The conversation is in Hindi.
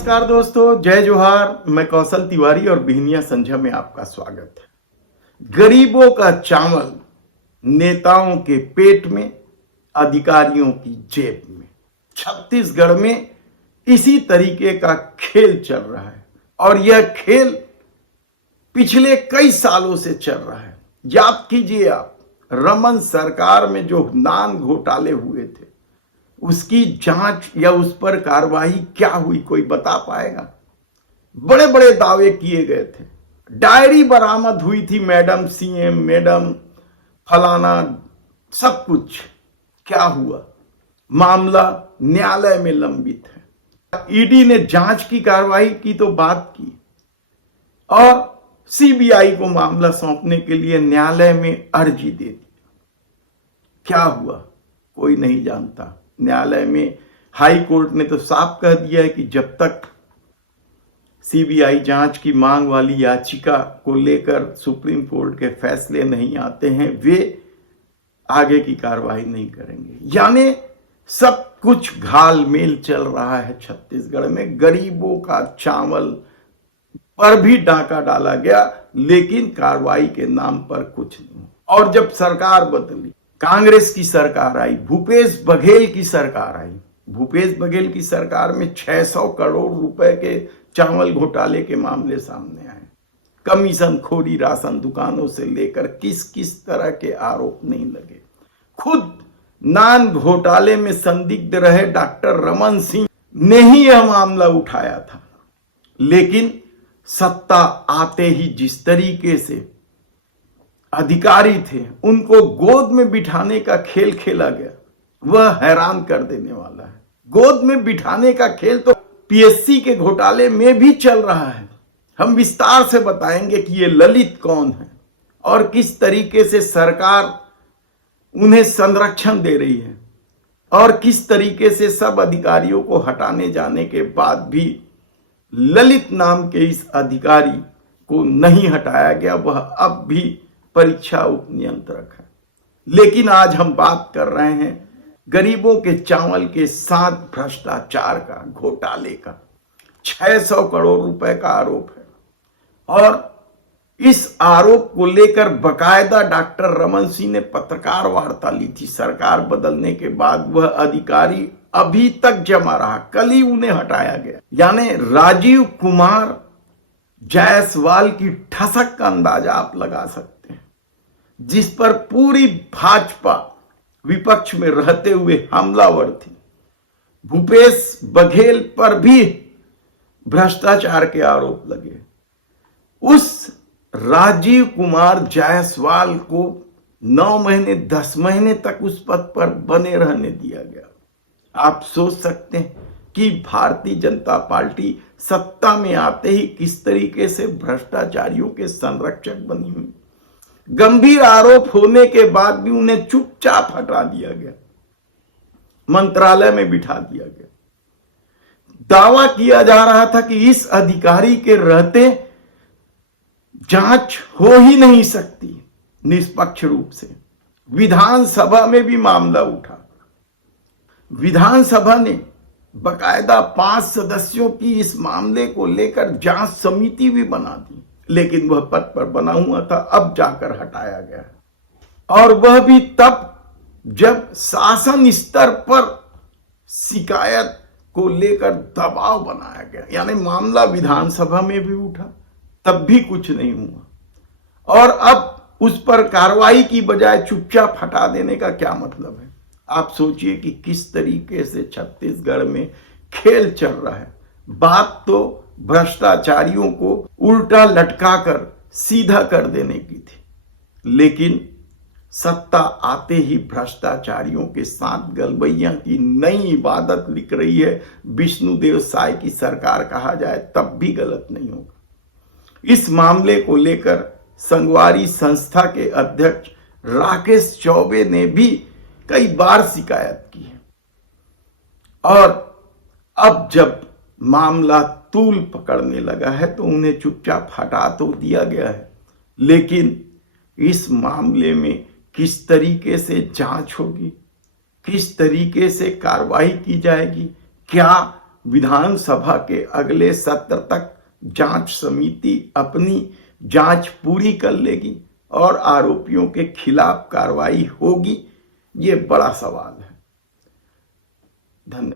नमस्कार दोस्तों, जय जोहार। मैं कौशल तिवारी और बिहनिया संझा में आपका स्वागत है। गरीबों का चावल नेताओं के पेट में, अधिकारियों की जेब में। छत्तीसगढ़ में इसी तरीके का खेल चल रहा है और यह खेल पिछले कई सालों से चल रहा है। याद कीजिए आप, रमन सरकार में जो नान घोटाले हुए थे उसकी जांच या उस पर कार्रवाई क्या हुई, कोई बता पाएगा? बड़े बड़े दावे किए गए थे, डायरी बरामद हुई थी, मैडम सीएम, मैडम फलाना, सब कुछ। क्या हुआ? मामला न्यायालय में लंबित है। ईडी ने जांच की कार्रवाई की तो बात की और सीबीआई को मामला सौंपने के लिए न्यायालय में अर्जी दे दी। क्या हुआ कोई नहीं जानता। न्यायालय में हाई कोर्ट ने तो साफ कह दिया है कि जब तक सीबीआई जांच की मांग वाली याचिका को लेकर सुप्रीम कोर्ट के फैसले नहीं आते हैं, वे आगे की कार्रवाई नहीं करेंगे। यानी सब कुछ घालमेल चल रहा है छत्तीसगढ़ में। गरीबों का चावल पर भी डाका डाला गया, लेकिन कार्रवाई के नाम पर कुछ नहीं। और जब सरकार बदली, कांग्रेस की सरकार आई, भूपेश बघेल की सरकार आई। भूपेश बघेल की सरकार में 600 करोड़ रुपए के चावल घोटाले के मामले सामने आए। कमीशन खोरी, राशन दुकानों से लेकर किस किस तरह के आरोप नहीं लगे। खुद नान घोटाले में संदिग्ध रहे डॉक्टर रमन सिंह ने ही यह मामला उठाया था, लेकिन सत्ता आते ही जिस तरीके से अधिकारी थे उनको गोद में बिठाने का खेल खेला गया, वह हैरान कर देने वाला है। गोद में बिठाने का खेल तो पीएससी के घोटाले में भी चल रहा है। हम विस्तार से बताएंगे कि ये ललित कौन है और किस तरीके से सरकार उन्हें संरक्षण दे रही है और किस तरीके से सब अधिकारियों को हटाने जाने के बाद भी ललित नाम के इस अधिकारी को नहीं हटाया गया, वह अब भी परीक्षा उपनियंत्रक है। लेकिन आज हम बात कर रहे हैं गरीबों के चावल के साथ भ्रष्टाचार का, घोटाले का। 600 करोड़ रुपए का आरोप है और इस आरोप को लेकर बकायदा डॉक्टर रमन सिंह ने पत्रकार वार्ता ली थी। सरकार बदलने के बाद वह अधिकारी अभी तक जमा रहा, कल ही उन्हें हटाया गया। यानी राजीव कुमार जायसवाल की ठसक का अंदाजा आप लगा सकते हैं, जिस पर पूरी भाजपा विपक्ष में रहते हुए हमलावर थी। भूपेश बघेल पर भी भ्रष्टाचार के आरोप लगे। उस राजीव कुमार जायसवाल को 9 महीने 10 महीने तक उस पद पर बने रहने दिया गया। आप सोच सकते हैं कि भारतीय जनता पार्टी सत्ता में आते ही किस तरीके से भ्रष्टाचारियों के संरक्षक बनी हुई। गंभीर आरोप होने के बाद भी उन्हें चुपचाप हटा दिया गया, मंत्रालय में बिठा दिया गया। दावा किया जा रहा था कि इस अधिकारी के रहते जांच हो ही नहीं सकती निष्पक्ष रूप से। विधानसभा में भी मामला उठा। विधानसभा ने बकायदा 5 सदस्यों की इस मामले को लेकर जांच समिति भी बना दी, लेकिन वह पद पर बना हुआ था, अब जाकर हटाया गया। और वह भी तब जब शासन स्तर पर शिकायत को लेकर दबाव बनाया गया। यानी मामला विधानसभा में भी उठा, तब भी कुछ नहीं हुआ। और अब उस पर कार्रवाई की बजाय चुपचाप हटा देने का क्या मतलब है? आप सोचिए कि किस तरीके से छत्तीसगढ़ में खेल चल रहा है। बात तो भ्रष्टाचारियों को उल्टा लटकाकर सीधा कर देने की थी, लेकिन सत्ता आते ही भ्रष्टाचारियों के साथ गलबैया की नई इबादत लिख रही है। विष्णुदेव साय की सरकार कहा जाए तब भी गलत नहीं होगा। इस मामले को लेकर संगवारी संस्था के अध्यक्ष राकेश चौबे ने भी कई बार शिकायत की है और अब जब मामला तूल पकड़ने लगा है तो उन्हें चुपचाप हटा तो दिया गया है, लेकिन इस मामले में किस तरीके से जांच होगी, किस तरीके से कार्रवाई की जाएगी, क्या विधानसभा के अगले सत्र तक जांच समिति अपनी जांच पूरी कर लेगी और आरोपियों के खिलाफ कार्रवाई होगी, ये बड़ा सवाल है। धन्यवाद।